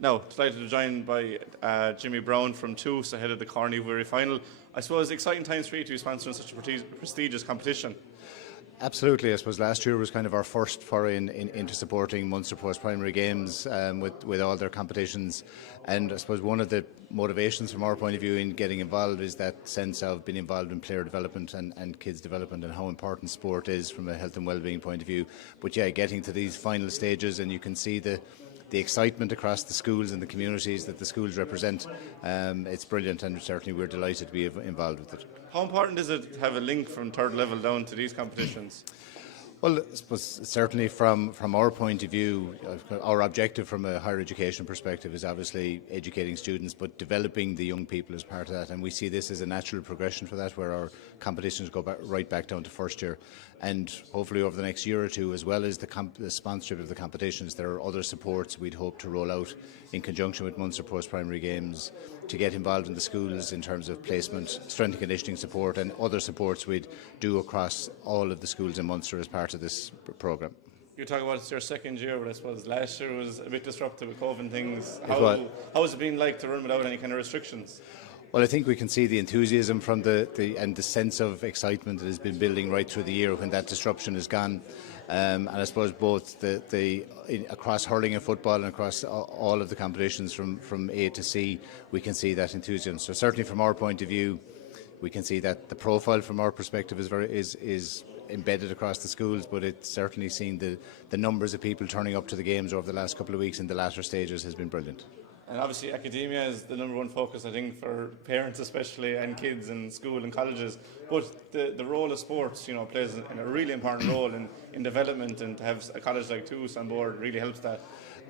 Now, delighted to be joined by Jimmy Browne from TUS ahead of the Corn Ui Mhuiri final. I suppose exciting times for you to be sponsoring such a prestigious competition. Absolutely. I suppose last year was kind of our first foray into supporting Munster post-primary games with all their competitions, and I suppose one of the motivations from our point of view in getting involved is that sense of being involved in player development and kids development and how important sport is from a health and well-being point of view. But yeah, getting to these final stages and you can see the excitement across the schools and the communities that the schools represent. It's brilliant, and certainly we're delighted to be involved with it. How important is it to have a link from third level down to these competitions? Well, I suppose certainly from our point of view, our objective from a higher education perspective is obviously educating students, but developing the young people is part of that. And we see this as a natural progression for that, where our competitions go right back down to first year. And hopefully over the next year or two, as well as the sponsorship of the competitions, there are other supports we'd hope to roll out in conjunction with Munster post-primary games to get involved in the schools in terms of placement, strength and conditioning support and other supports we'd do across all of the schools in Munster as part of this programme. You talk about it's your second year, but I suppose last year was a bit disruptive with COVID and things. How has it been like to run without any kind of restrictions? Well, I think we can see the enthusiasm from and the sense of excitement that has been building right through the year when that disruption is gone. And I suppose both across hurling and football and across all of the competitions from A to C, we can see that enthusiasm. So certainly from our point of view, we can see that the profile from our perspective is embedded across the schools, but it's certainly seen the numbers of people turning up to the games over the last couple of weeks in the latter stages has been brilliant. And obviously academia is the number one focus, I think, for parents especially and kids in school and colleges. But the role of sports, plays a really important role in development, and to have a college like TUS on board really helps that.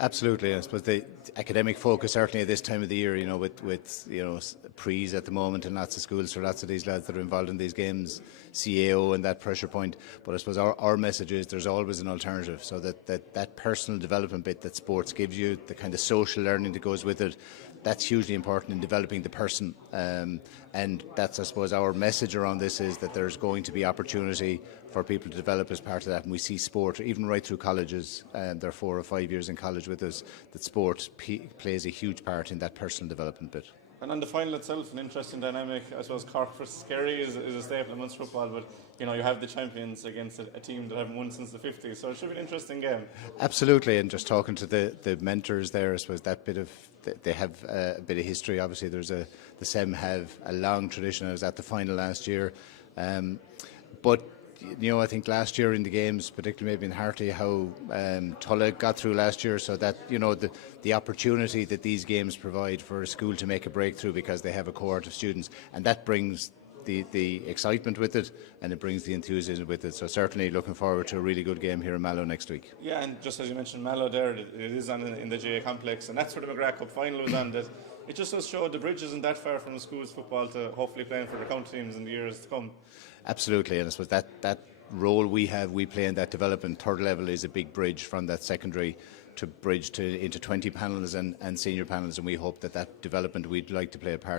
Absolutely. I suppose the academic focus certainly at this time of the year, with prees at the moment in lots of schools for lots of these lads that are involved in these games, CAO and that pressure point. But I suppose our message is there's always an alternative, so that personal development bit that sports gives you, the kind of social learning that goes with it, that's hugely important in developing the person. And that's, I suppose, our message around this is that there's going to be opportunity for people to develop as part of that. And we see sport, even right through colleges, they're 4 or 5 years in college with us, that sport plays a huge part in that personal development bit. And on the final itself, an interesting dynamic. I suppose Cork versus Kerry is a staple of Munster football, but you have the champions against a team that haven't won since the 50s, so it should be an interesting game. Absolutely, and just talking to the mentors there, I suppose they have a bit of history. Obviously, the SEM have a long tradition. I was at the final last year, but I think last year in the games, particularly maybe in Harty, how Tulla got through last year, so that the opportunity that these games provide for a school to make a breakthrough because they have a cohort of students, and that brings the excitement with it, and it brings the enthusiasm with it. So certainly looking forward to a really good game here in Mallow next week. Yeah, and just as you mentioned, Mallow there, it is on in the GA complex, and that's where the McGrath Cup final was on. That it just does show the bridge isn't that far from the school's football to hopefully playing for the county teams in the years to come. Absolutely, and I suppose that role we play in that development. Third level is a big bridge from that secondary to bridge into 20 panels and senior panels, and we hope that development we'd like to play a part.